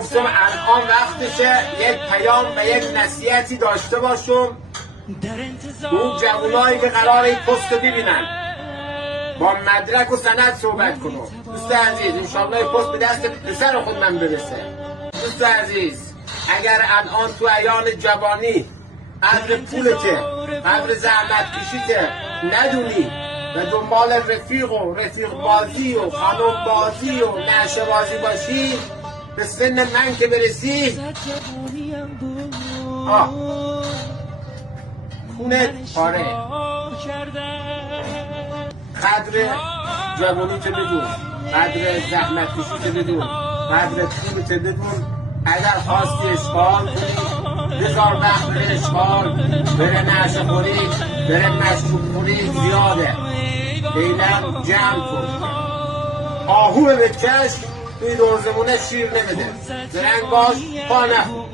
گفتم الان وقتشه یک پیام و یک نصیحتی داشته باشم اون جوانایی که قرار این پست ببینن، با مدرک و سند صحبت کنم. دوست عزیز انشاءالله این پست به دست پسر خود من برسه. دوست عزیز اگر الان تو ایام جوانی قدر پولته، قدر زحمت کشیته ندونی و دنبال رفیق بازی و خانم بازی و نشه بازی باشی، به سن من که برسی خونت پاره. قدر جوانی تو بدون، قدر زحمت کشی تو بدون، قدر پول تو بدون. اگر خواستی اشغال کنی بذار وقت بره اشغال، بره نشه خوری، بره مشروب خوری زیاده. فعلا جمع کن. آهو به بکش توی روزمونه شیر نمیده. زرنگ باش پا نخور.